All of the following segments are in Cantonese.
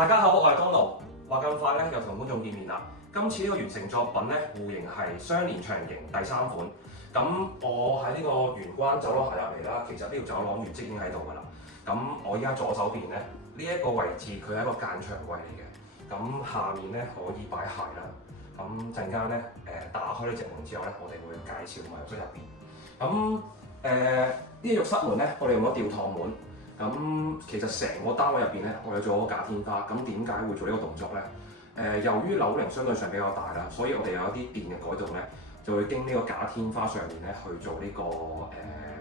大家好，我係江奴。話咁快咧，又同觀眾見面啦。今次呢個完成作品咧，戶型係雙連長型第3款。咁我喺呢個玄關走廊行入嚟啦，其實呢條走廊原跡已經喺度㗎啦。咁我依家左手邊咧，呢一個位置佢係一個間牆櫃嚟嘅。咁下面咧可以擺鞋啦。咁陣間咧打開呢隻門之後咧，我哋會介紹埋浴室入邊。咁呢個浴室門咧，我哋用咗吊趟門。咁其實成個單位入邊咧，我哋做咗假天花。咁點解會做呢個動作咧？由於樓齡相對上比較大啦，所以我哋有一啲電嘅改動咧，就會經呢個假天花上面咧去做呢個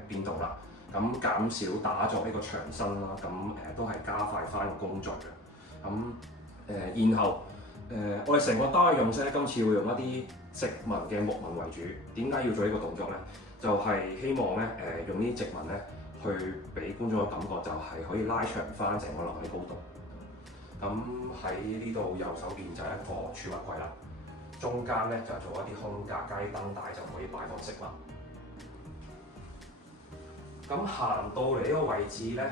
變動啦。咁減少打作呢個牆身啦，咁都係加快翻個工序嘅。咁然後我哋成個單位用色咧，今次會用一啲直紋嘅木紋為主。點解要做呢個動作咧？就係希望咧用呢啲直紋咧。去俾觀眾嘅感覺就係可以拉長翻成個樓嘅高度。咁喺呢度右手邊就係一個儲物櫃啦，中間咧就做一啲空格加啲燈帶就可以擺放飾物。咁行到嚟呢個位置咧，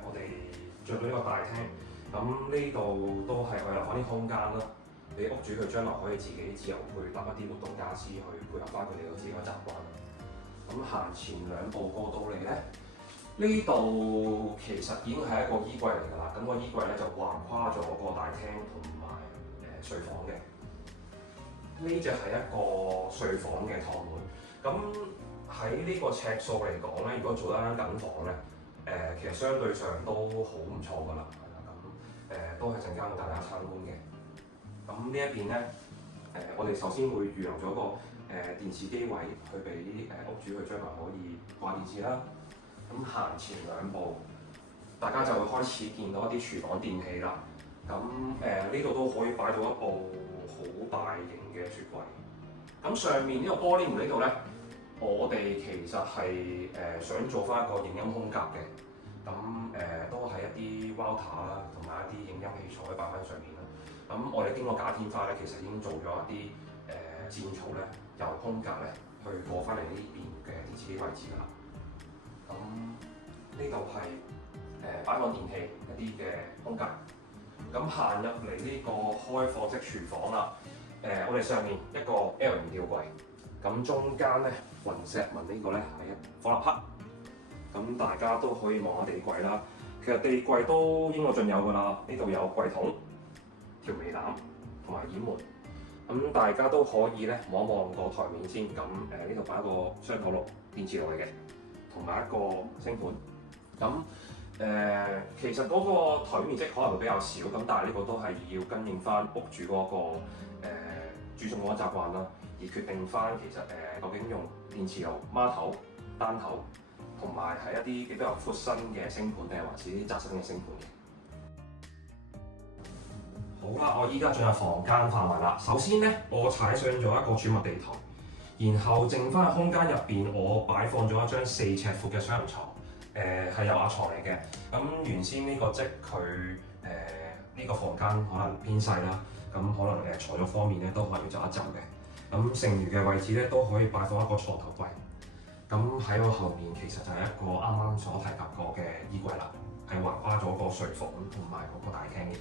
我哋進到呢個大廳，咁呢度都係我哋留翻啲空間啦，俾屋主佢將來可以自己自由配搭一啲活動傢俬去配合翻佢哋自己嘅習慣。咁行前2步過到嚟咧。呢度其實已經係一個衣櫃嚟㗎啦，咁個衣櫃咧就橫跨咗個大廳同埋睡房嘅。呢隻係一個睡房嘅趟門。咁喺呢個尺數嚟講咧，如果做得間緊房咧，其實相對上都好唔錯㗎啦。咁都係陣間會大家參觀嘅。咁呢一邊咧，我哋首先會預留咗個電視機位，去俾屋主佢將來可以掛電視啦。咁行前2步，大家就會開始見到一啲廚房電器啦。咁呢度都可以擺到一部好大型嘅雪櫃。咁上面呢個玻璃門呢度咧，我哋其實係想做翻一個影音空間嘅。咁都係一啲 router 啦，同埋一啲影音器材擺翻上面啦。咁我哋經過假天花咧，其實已經做咗一啲箭槽咧，由空格咧去過翻嚟呢邊嘅電視機位置㗎啦。咁呢度係擺放電器一啲嘅空間。咁行入嚟呢個開放式廚房啦。我哋上面一個 L 型吊櫃，咁中間咧雲石紋呢個咧係一火立克。咁大家都可以望下地櫃啦。其實地櫃都應該盡有㗎啦。呢度有櫃桶、調味籃同埋掩門。咁大家都可以咧望一望個台面先。咁呢度擺一個雙頭爐電磁爐嚟嘅。同埋一個星盤，咁其實嗰個台面積可能會比較少，咁但係呢個都係要跟應翻屋主嗰個注重嗰個習慣啦，而決定翻其實究竟用電磁爐孖頭、單頭，同埋係一啲比較闊身嘅星盤定係還是啲窄身嘅星盤嘅。好啦，我依家進入房間範圍啦。首先咧，我踩上咗一個儲物地台。然後剩翻嘅空間入邊，我擺放咗一張4尺闊嘅雙人床，係有瓦床嚟嘅。咁原先呢個即佢呢個房間可能偏細啦，咁可能床褥方面咧都可能要就一就嘅。咁剩餘嘅位置咧都可以擺放一個床頭櫃。咁喺我後面其實就係一個啱啱所提及過嘅衣櫃啦，係橫跨咗個睡房同埋嗰個大廳嘅。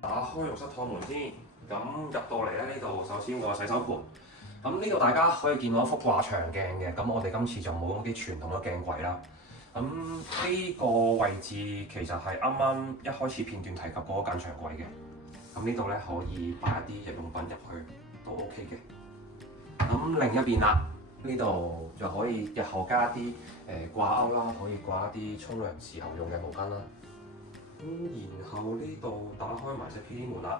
打開浴室趟門先，咁入到嚟咧，呢度首先個洗手盆，咁呢度大家可以見到一幅掛牆鏡嘅，咁我哋今次就冇啲傳統嘅鏡櫃啦。咁呢個位置其實係啱啱一開始片段提及嗰個間牆櫃嘅，咁呢度咧可以擺一啲日用品入去都 OK 嘅。咁另一邊啦，呢度就可以日後加啲掛鈎啦，可以掛一啲沖涼時候用嘅毛巾啦。然後呢度打開埋隻 P.D. 門啦，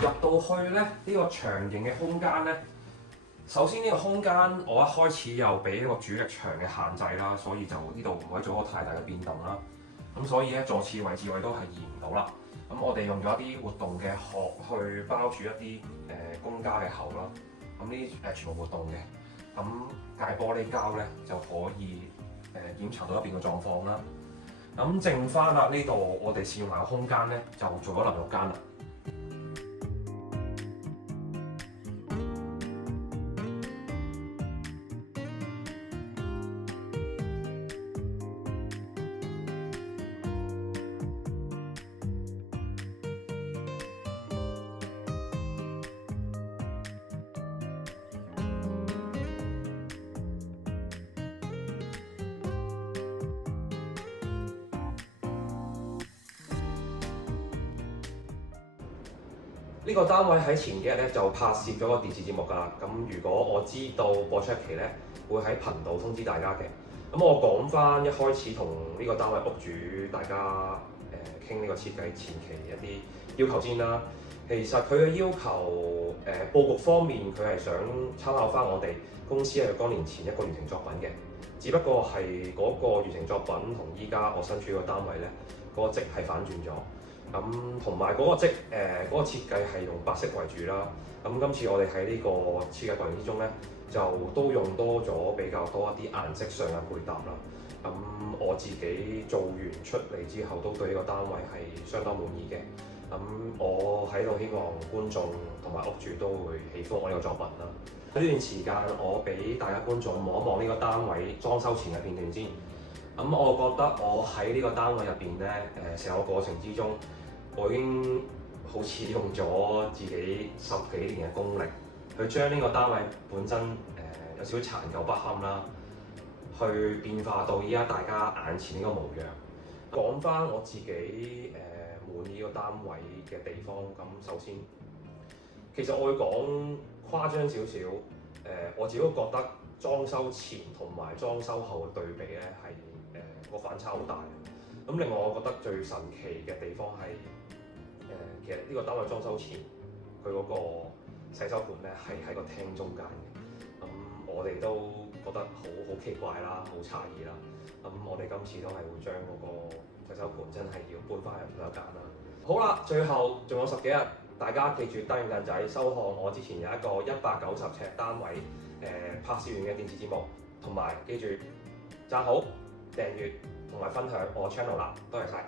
入到去咧，呢個長形嘅空間咧，首先呢個空間我一開始又俾一個主力牆嘅限制啦，所以就呢度唔可以做一個太大嘅變動啦。咁所以咧，座廁位置我都係移唔到啦。咁我哋用咗一啲活動嘅殼去包住一啲公家嘅喉啦。咁呢啲全部活動嘅，咁界玻璃膠咧就可以檢查到入邊嘅狀況啦。咁剩翻啦，呢度我哋試用埋個空間咧，就做咗淋浴間啦。呢個單位喺前幾日咧就拍攝咗個電視節目㗎啦。咁如果我知道播出期咧，會喺頻道通知大家嘅。咁我講翻一開始同呢個單位屋主大家傾呢個設計前期一啲要求先啦。其實佢嘅要求佈局方面，佢係想參考翻我哋公司喺多年前一個完成作品嘅，只不過係嗰個完成作品同依家我身處個單位咧，嗰個積係反轉咗。咁同埋嗰個嗰個設計係用白色為主啦。咁今次我哋喺呢個設計過程之中咧，就都用多咗比較多一啲顏色上嘅配搭啦。咁我自己做完出嚟之後，都對呢個單位係相當滿意嘅。咁我喺度希望觀眾同埋屋主都會喜歡我呢個作品啦。呢段時間我俾大家觀眾望一望呢個單位裝修前嘅片段先。咁我覺得我喺呢個單位入邊咧，成個過程之中，我已經好似用咗自己10幾年嘅功力，去將呢個單位本身有少少殘舊不堪啦，去變化到依家大家眼前呢個模樣。講翻我自己滿意呢個單位嘅地方，咁首先，其實我會講誇張少少，我自己都覺得裝修前同埋裝修後嘅對比咧係個反差好大。咁另外我覺得最神奇嘅地方係其實呢個單位裝修前佢嗰個洗手盤咧係喺個廳中間嘅。咁我哋都覺得好奇怪啦，好詫異啦。咁我哋今次都係會將嗰個洗手盤真係要搬翻入另一間啦。好啦，最後仲有10幾日，大家記住單眼仔收看我之前有一個190尺單位拍攝完嘅電視節目，同埋記住讚好、訂閱同埋分享我 channel 啦，多謝晒。